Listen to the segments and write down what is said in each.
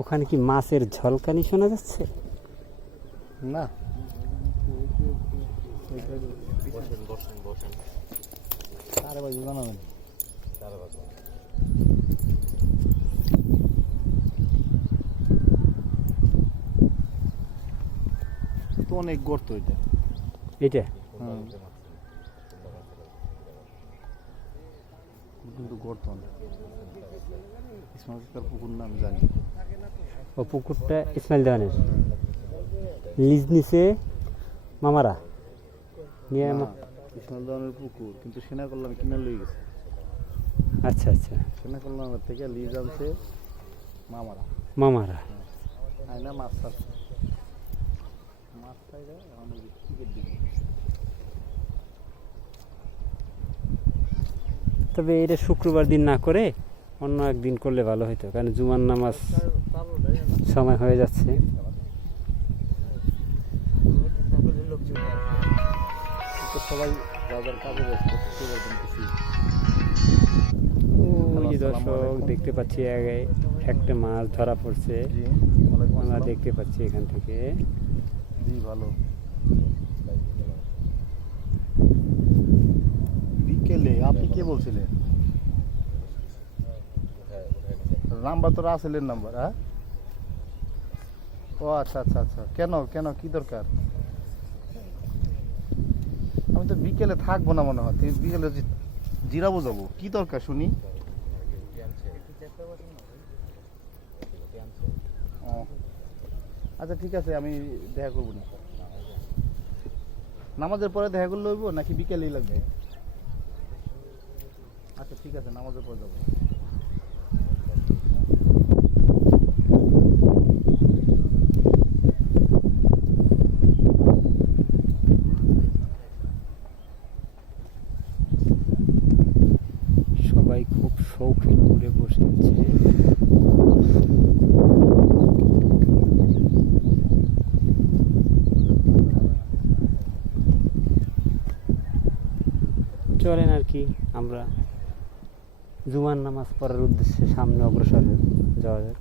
ওখানে কি মাছের ঝলকানি শোনা যাচ্ছে? না, জানাবেন তো অনেক গর্ত এটা এটা কিন্তু গর্ত অনেক। পুকুর নাম জানি। ও পুকুরটা ইসমাইল দেওয়ানের লিজ নিছে মামারা নিয়ে। ইসমাইল দেওয়ানের পুকুর কিন্তু সেনা করলাম কিনে লই গেছে। আচ্ছা আচ্ছা, সেনা করলাম থেকে লিজ আনছে মামারা। মামারা আয়না মাছ ছাড়ছে, মাছ খাইলে টিকিট দিবে। তবে এটা শুক্রবার দিন না করে অন্য একদিন করলে ভালো হতো, কারণ জুমার নামাজ সময় হয়ে যাচ্ছে। সবাই বাজার কাজে ব্যস্ত। ওই দর্শক দেখতে পাচ্ছি একটা মাছ ধরা পড়ছে, আমরা দেখতে পাচ্ছি এখান থেকে। জি ভালো। বিকেলে আপনি কে বলছিলেন? নাম্বার তো রাসেলের নাম্বার। হ্যাঁ, ও আচ্ছা আচ্ছা আচ্ছা। কেন কেন কি দরকার? আমি তো বিকেলে থাকবো না মনে হয়। বিকেলে জিরাবো যাবো, কি দরকার শুনি? আচ্ছা ঠিক আছে, আমি দেখা করবো না। নামাজের পরে দেখা করলে হইব নাকি বিকেলেই লাগবে? আচ্ছা ঠিক আছে, নামাজের পরে যাবো। সবাই খুব শৌখিন করে বসে আছে। চলেন আর কি, আমরা জুমার নামাজ পড়ার উদ্দেশ্যে সামনে অগ্রসর যাওয়া যাক।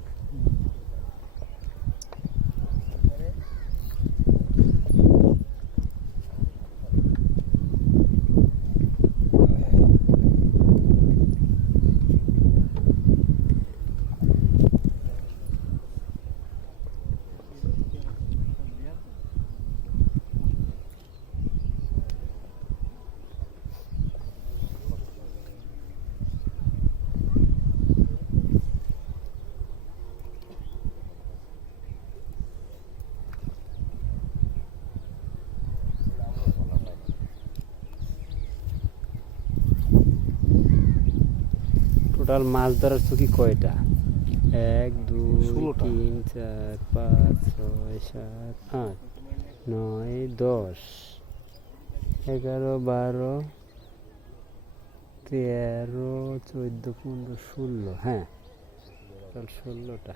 টোটাল মাছ ধরার চুকি কয়টা? 1 2 3 4 5 6 7 8 9 10 11 12 13 14 15 16। হ্যাঁ, টোটাল 16টা।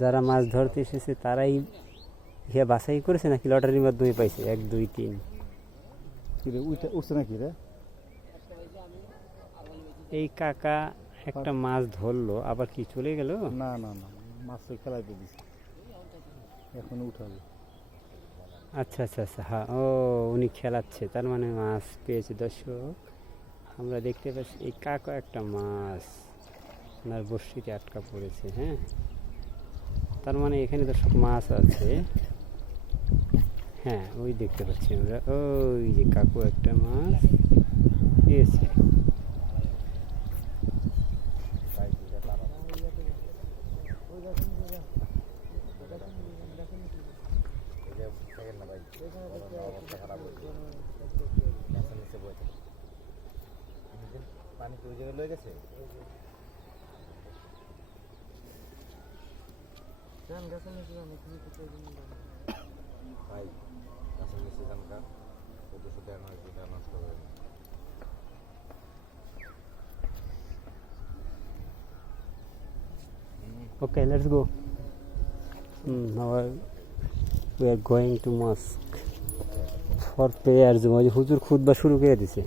যারা মাছ ধরতে এসেছে তারাই বাছাই করেছে নাকি লটারির মাধ্যমে পাইছে? 1 2 3 কি রে উঠছে নাকি রে? এই কাকা একটা মাছ ধরলো আবার কি চলে গেল? না না না, মাছ তো খেলাইতে দিছি, এখন উঠাবে। আচ্ছা আচ্ছা আচ্ছা, হ্যাঁ, ও উনি খেলাচ্ছে, তার মানে মাছ পেয়েছে। দর্শক আমরা দেখতে পাচ্ছি এই কাকা একটা মাছ ওনার বড়শিতে আটকা পড়েছে। হ্যাঁ, তার মানে এখানে দর্শক মাছ আছে। হ্যাঁ, ওই দেখতে পাচ্ছি আমরা, ওই যে কাকু একটা মাছ পেয়েছে। পানি কি ওই জায়গায় লয়ে গেছে? ভাই গাছের নিচে জানকা ওদের সাথে নষ্ট করে Okay, let's go. Now we are going to mosque for prayers. হুজুর খুতবা শুরু করে দিছে।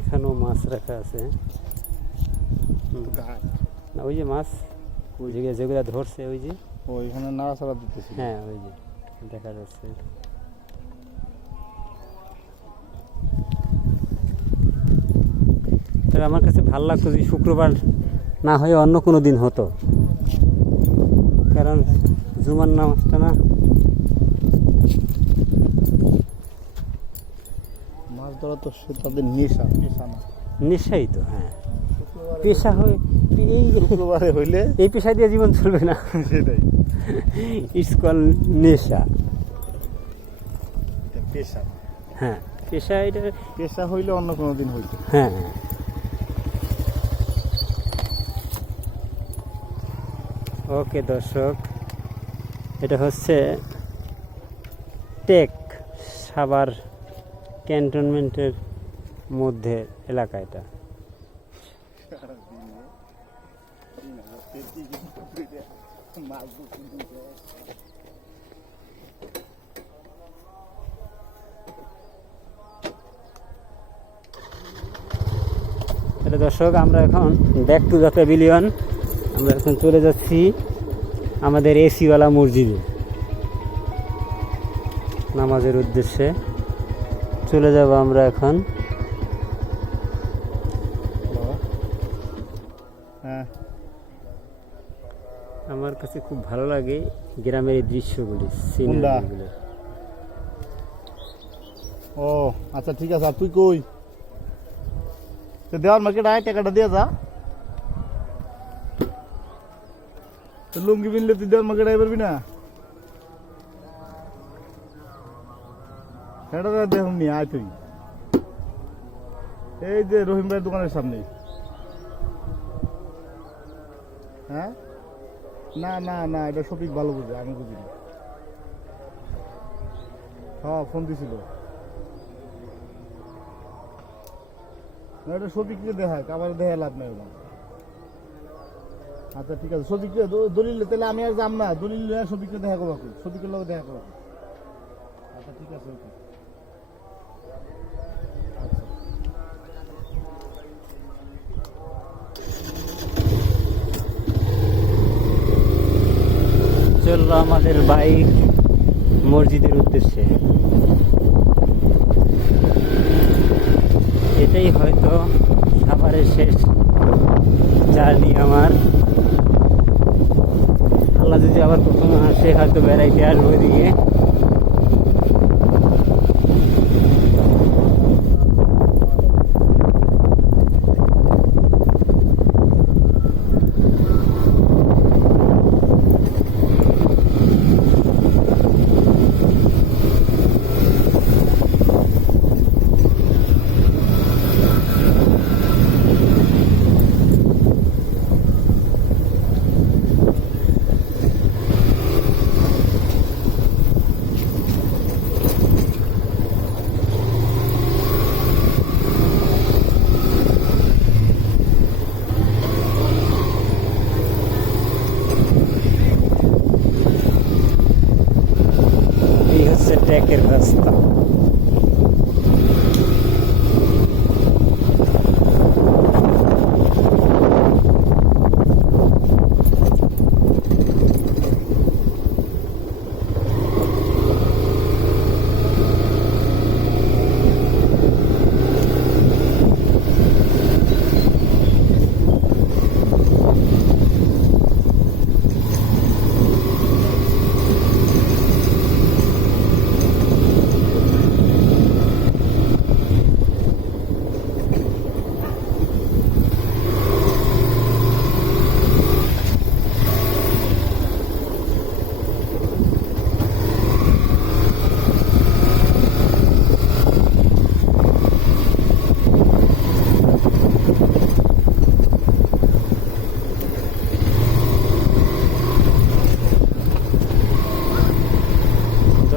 এখানেও মাছ রাখা আছে। না, ওই যে মাছ যেগুলা ধরছে ওই যে ওইখানে নাড়াচাড়া দিতেছি। হ্যাঁ, ওই যে দেখা যাচ্ছে। তবে আমার কাছে ভালো লাগতো যে শুক্রবার না হয়ে অন্য কোনো দিন হতো, কারণ জুমার নামাজটা না, মাছ ধরা তো সে তাদের নেশা, নেশা না নেশাই তো। হ্যাঁ, পেশা হয়ে এই শুক্রবারে হইলে এই পেশা দিয়ে জীবন চলবে না। সেটাই ইটস কল নেশা। এটা পেশা। হ্যাঁ, পেশা, এটা পেশা হইলে অন্য কোনো দিন হইতো। হ্যাঁ। ওকে দর্শক, এটা হচ্ছে টেক সাভার ক্যান্টনমেন্টের মধ্যে এলাকা। এটা দর্শক আমরা এখন ব্যাক টু দ্য প্যাভিলিয়ন। আমরা এখন চলে যাচ্ছি আমাদের এসিওয়ালা মসজিদে নামাজের উদ্দেশ্যে। চলে যাব আমরা এখন। হ্যাঁ, আমার কাছে খুব ভালো লাগে গ্রামের এই দৃশ্যগুলি, সিনারিগুলো। ও আচ্ছা ঠিক আছে। আর তুই কই? দেওয়ার মার্কেট আয়, টাকাটা দিয়ে যা। লুঙ্গি পিনলে তুই দেওয়ার মার্কেট আয় পারবি না? সেটা দেখুন নি, আয় তুই এই যে রহিম ভাইয়ের দোকানের সামনে। হ্যাঁ, না না না, এটা শফিক ভালো বুঝে, আমি বুঝিনি। হ্যাঁ, ফোন দিছিল। এটা শফিককে দেখায়, আমার দেখায় লাভ নাই ওরা। আচ্ছা ঠিক আছে, শফিককে দলিল তাহলে আমি আর যাম না, দলিল শফিককে দেখা করবো, শফিকের লোক দেখা করবো। আচ্ছা ঠিক আছে, ওকে। চললো আমাদের বাইক মসজিদের উদ্দেশ্যে। এটাই হয়তো সাভারের শেষ জার্নি আমার। আল্লাহ যদি আবার কখনো আসে হয়তো বেড়াইতে আসবো ওইদিকে।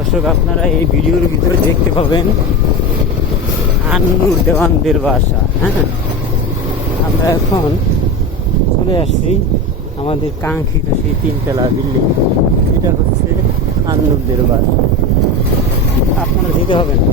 দর্শক আপনারা এই ভিডিওর ভিতরে দেখতে পাবেন আন্নুর দেওয়ানদের বাসা। হ্যাঁ, আমরা এখন চলে আসছি আমাদের কাঙ্ক্ষিত সেই 3 তলা বিল্ডিং। এটা হচ্ছে আন্নুরদের বাসা। আপনারা যেতে হবে না।